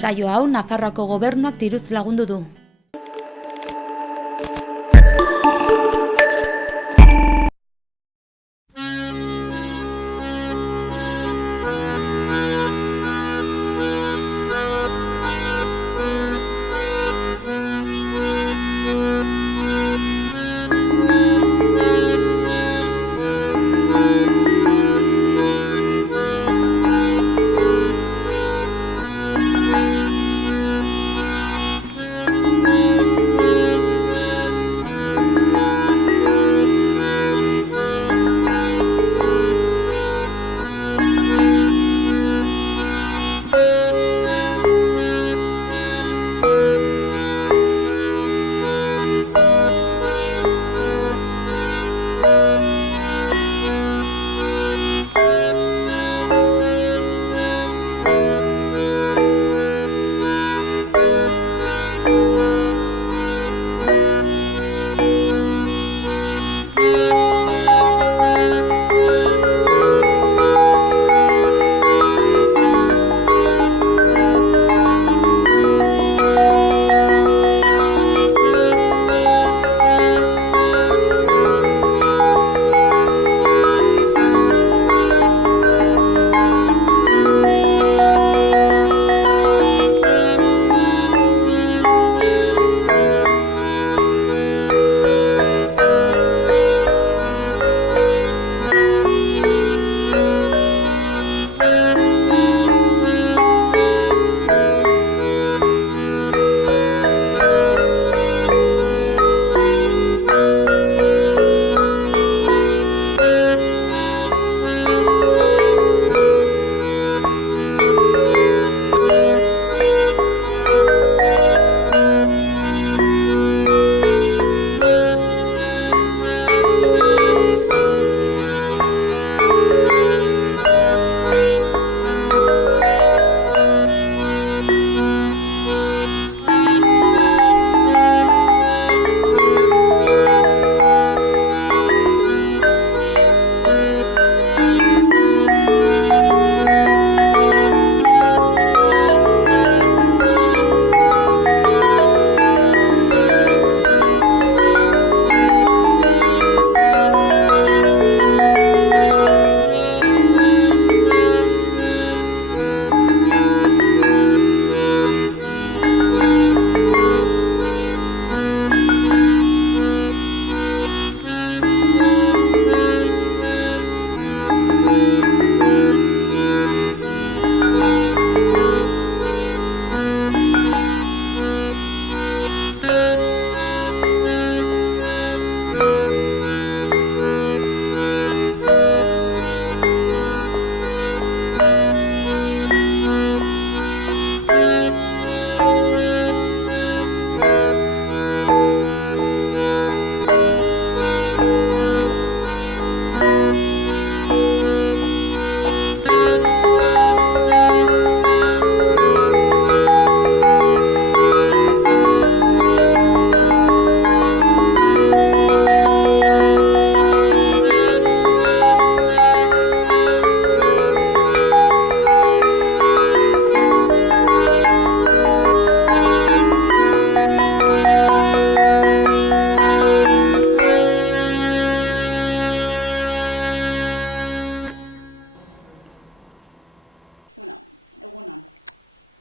Saio hau Nafarroako gobernuak diruz lagundu du.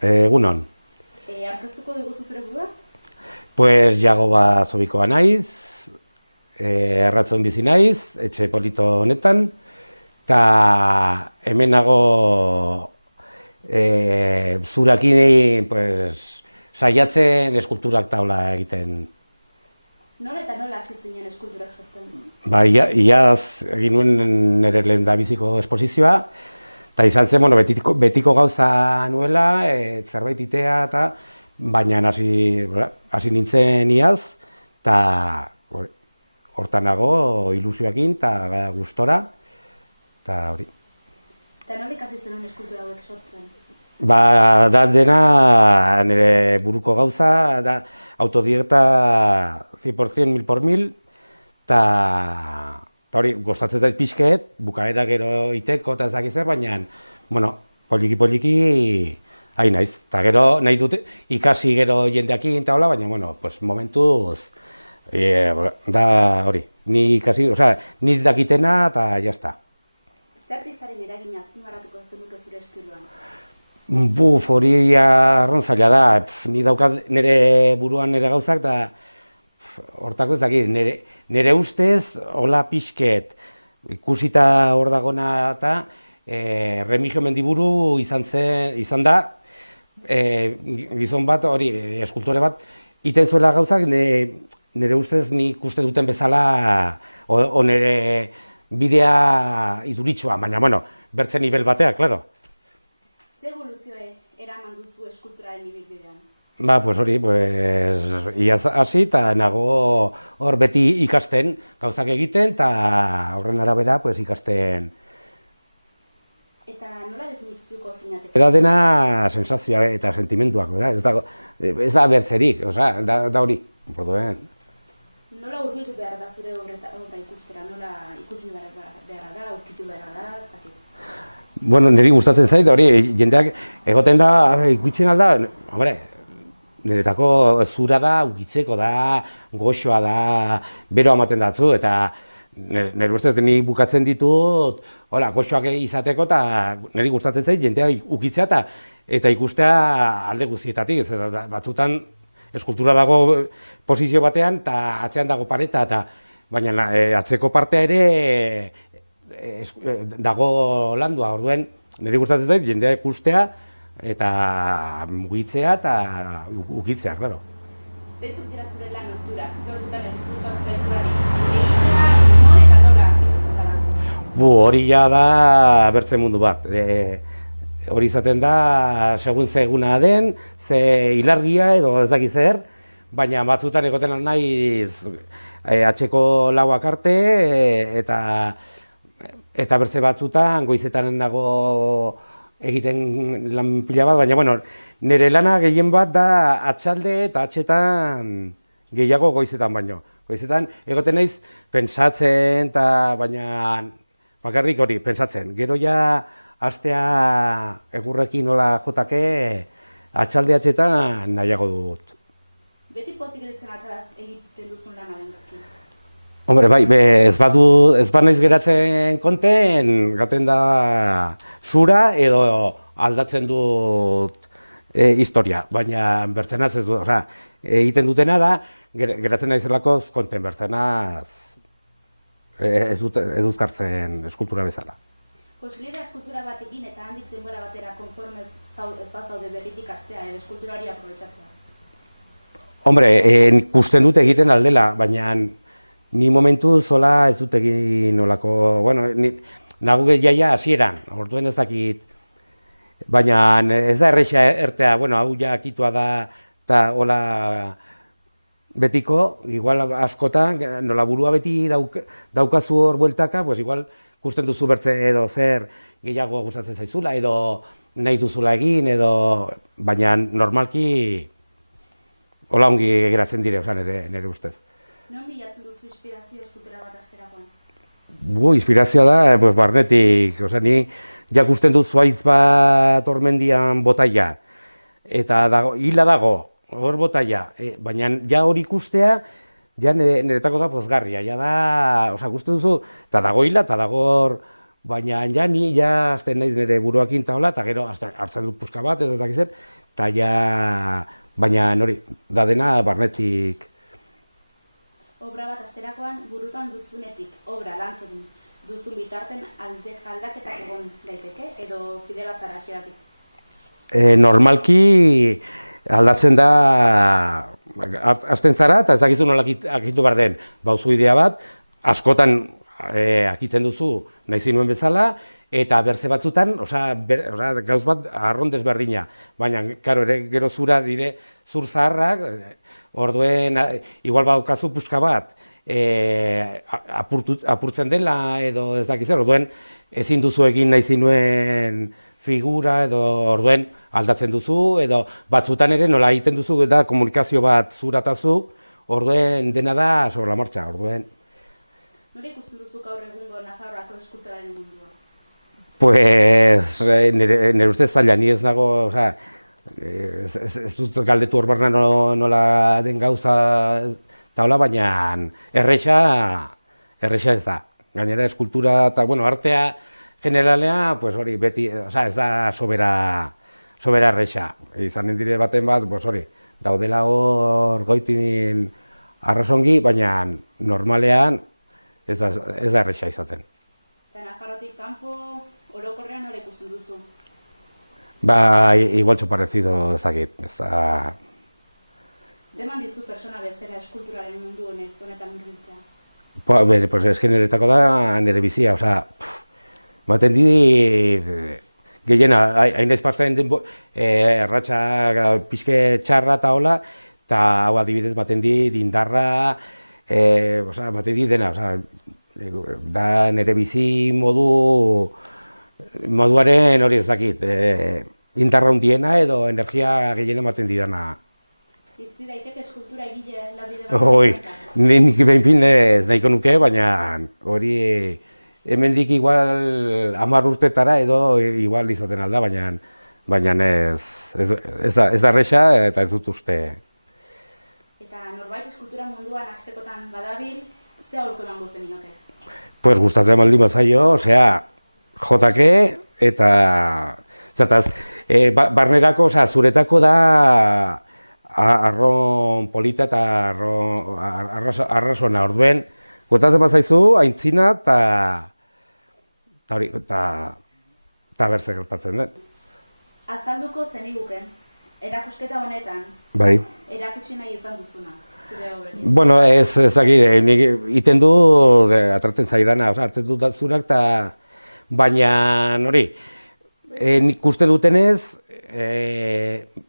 Egunon. Aurkeztuko diguzu zure burua? Pues Jagoba Zobikoa naiz, erratzon bizi naiz, etxe polito honetan, eta hemen nago zurakin saiatzen eskulturak taula egiten. Nola eta nola hasi zinen eskulturak sortzen? Ba, iaz egin nuen nire lehendabiziko esposizioa, eta izan zen, betiko gauza nuela, zerbait itea, eta baina hasi nintzen iaz, eta hortan nago ilusioekin eta gustora, eta hori. Eta nola ikasi zenuen eskultura hauek sortzen? Ba, da dena nire buruko gauza, da autodidakta 100%, 1000%, eta hori, gostatzen zaiz pixket, bukaera gero iteko eta ez dakiz zer, baina, poliki-poliki hain naiz. Eta gero nahi dut ikasi gero jendeakin eta hola, baina, bueno, pues momentuz, da hori, ni ikasi, ni dakitena eta jazta. Ze artistaren eragina azpimarratuko zenuke zure estiloan? Hori arrontzaila da, ni daukat nire buruan nire gauzak, eta hortako ez dakit, nire ustez, hola pixket, ikusita hor dagona eta Remigio Mendiburu izan da, gizon bat, hori, eskultore bat, iten zuela gauzak, nire ustez nik uste duten bezala, o nire bidea iduritxoa, baina, bueno, bertzen nivel batea, klaro. Ze evoluzioa eraman duzu eskulturaren ibilbidean? Pues hori, iaz hasi eta nago hor beti ikasten, gauzak egiten, eta horren arabera ikasten. Eta nola definituko zinateke? Eta dena sensazioa eta sentimenduak, ez da bertzerik, da hori. Nola hurbildu behar da zure obra ikustera? Nola ikusi behar da, aurkitu behar da, ez dakit? Bueno, niri gustatzen zait, hori, jendeak egoten da, ikutzen alda, hombre, niretako zura da, ukitzeko da, goxoa da, beroa ematen datzu, eta nire ustez ni bukatzen ditut, hola, goxoak izateko, eta niri gustatzen zait, jendea ukitzea eta ikustea alde guztietatik, batzutan eskultura dago posizio batean, eta atzean dago pareta, baina atzeko partea ere dago landua, orduen, niri gustatzen zait, jendea ikustea, eta mugitzea eta ukitzea, klaro. Zeintzuk dira zure lan ohiturak, ze ordutan ikusten zaizulari? Egitea, non eta nola ikusten zara? Hori ja da bertze mundu bat. Hori izaten da, segun ze eguna den, ze ilargia edo ez dakiz zer, baina batzutan egoten naiz atzeko lauak arte eta bertze batzutan goizetan nago egiten lan pila bat, baina bueno, nire lana gehien bat da atxalde eta atxetan gehiago goizetan baino. Goizetan egoten naiz pentsatzen eta baina bakarrik hori pentsatzen. Gero ja astea egurrekin nola jotake atxalde atxetan nahiago dut. Beti pozik gelditzen atzaraz egiten duzun lanaren gakin? Hombre, bai, ez banaiz geratzen konten, gaten da zura edo aldatzen dut historia, baina bertzenaz ez dut, egiten dutena da, geratzen naizelako konten bertzenaz ez duzkartzen eskultura bezala. Nire eskultura bat egin eta handik denbora batera konforme ez bazaude berritik astea edo eskulturari aprobetxatzea? Hombre, ikusten dut egiten aldela, baina ni momentu zola ez dut egin nolako, bueno, nago jaia hasieran, orduen ez dakit, baina ez da erresa ertea, bueno, hau ja akitua da, eta hola betiko, igual askotan, nola burua beti daukazu hor bueltaka, pues igual ikusten duzu bertze edo zer gehiago gustatzen zaizula, edo nahi duzula egin, edo, baina normalki hola ongi geratzen dire, nire ustez. Non bilatzen duzu inspirazio eskultura bat asterakoan? Inspirazioa da, barnetik, ni jakusten dut zuaitz bat ormendian botaia, eta hila dago, hor botaia, baina ja hori ikustea, ja niretako da pozgarria, ja da, ikusten duzu, eta dago hila, eta dago hor, baina ja ni azten naiz nire buruakin taola, eta gero hartzen dut puska bat, edo dakiz zer, eta ja, baina hori, da dena barnetik. Obra bat asterakoan burutan duzunetik, obra lantzen duzun bitarten aldaketak egon daiteke, edo fidela zara hasieratik? Normalki aldatzen da, hasten zara, eta ez dakizu nola akitu behar den, bauzu idea bat, askotan akitzen duzu nahi zinuen bezala, eta berze batzutan, gauz bat arron desberdina, baina, karo, ere gero zura dire zur zaharrak, orduen, igual badaukazu puska bat, apurtzen dela edo ez dakiz zer, orduen ezin duzu egin nahi zinuen figura edo orduen aldatzen duzu, edo batzutan ere nola egiten duzu eta komunikazio bat zuratazu, orduen dena da sobre la marcha, orduen. Nola ikusten duzu gaur egungo Nafarroako eskulturaren mundua? Pues, nire ustez zaila, ni ez nago, Ez dut galdetu hor barna nola den gauza eta hola, baina erresa ez da. Gainera eskultura eta, bueno, artea generalea, pues hori, beti, ez da sobera erresa. Izanen dire baten bat, pues hori, daudela hor goitin arrasongi, baina normalean ez da erresa izaten. Eta Nafarroatik kanpo, orokorrean nola ikusten duzu? Ba, igual parecido ezagit. Zeman dizu persona bezala eskulturaren mundu honetan murgiltzea? Pues ez niretako da nire bizia, baten dit, gehiena, hain ez pastaen erratxa pixke txarra eta hola, eta hau adibidez baten dit indarra, baten dit dena, da nire bizi moduaren hori ez dakit, indarra hundiena edo energia gehiena baten didana. Izti daiteke eskultura egile labide bat? Hoi, nik behinpin ez nahiko nuke, baina hori hemendik igual 10 urtetara edo igual izaten alda, baina ez da erresa eta ez dut uste. Eta norbait eskultura munduan hastekotan badabil, ze aholku emango zenioke? Pues gustatzen baldin bazaio, jotake eta barnerako, zuretako da arron polita eta arrasona, orduen, gustatzen bazaizu, aintzina eta berze gertatzen den. Azalduko zeniguken, erakusketa honetan, Bai. erakutsi nahi izan duzuna, zure oberi. Bueno, ez dakit, iten du, atratzen zaidana, hartzen dut zurak, baina hori, nik uste dutenez,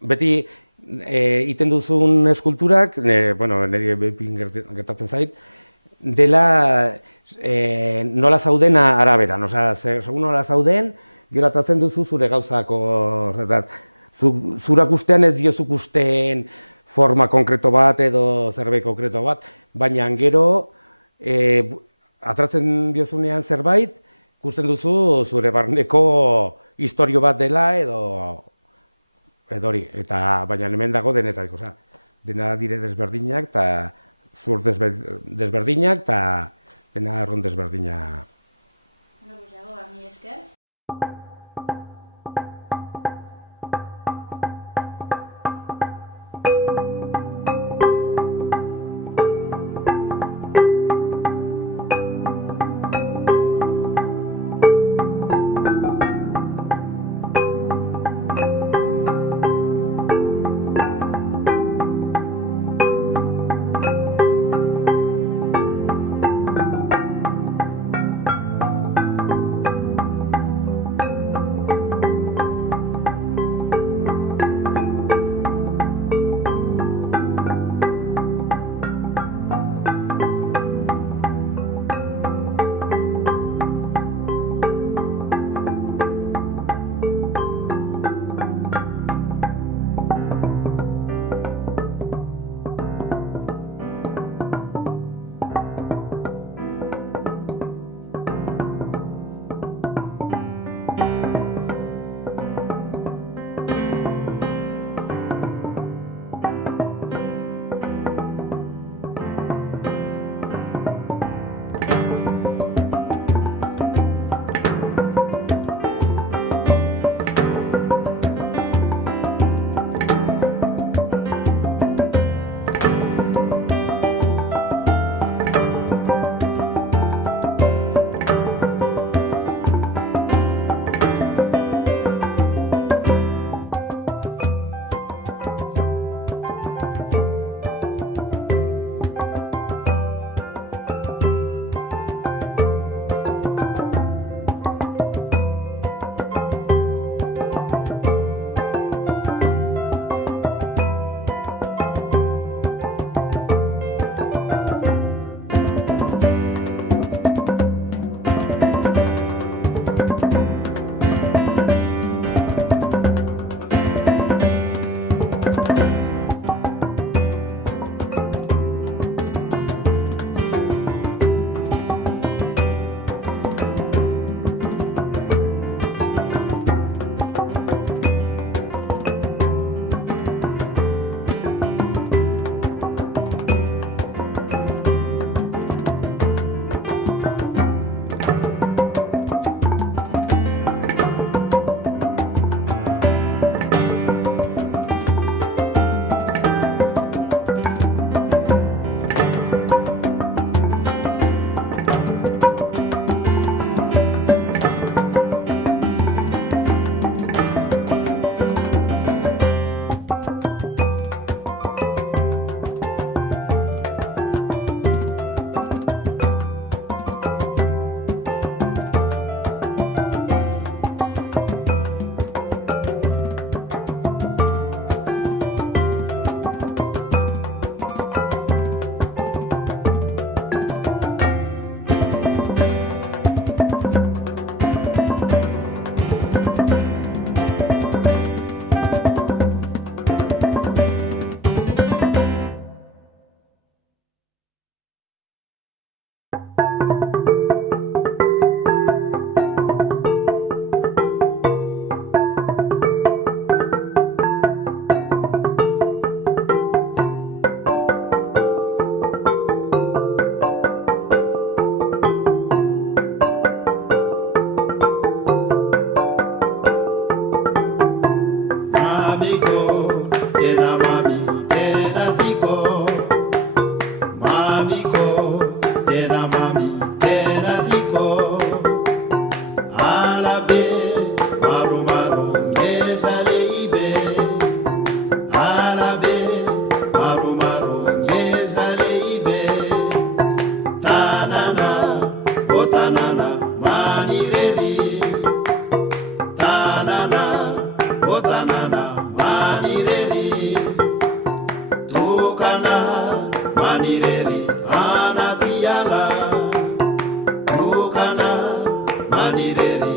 beti iten duzun eskulturak, nire bepin gertatzen zait, dela nola zauden araberan, segun nola zauden, gero atratzen duzu zure gauzako, zurak ustean ez diozuk usten forma konkreto bat edo zerbait konkreto bat, baina gero atratzen diozunean zerbait, ikusten duzu zure barneko historio bat dela edo hori, eta baina hemen dago denetariko, dena dire desberdinak eta zur desberdinak eta dena arron desberdinak. Bueno, pues jago, mi esker. manireri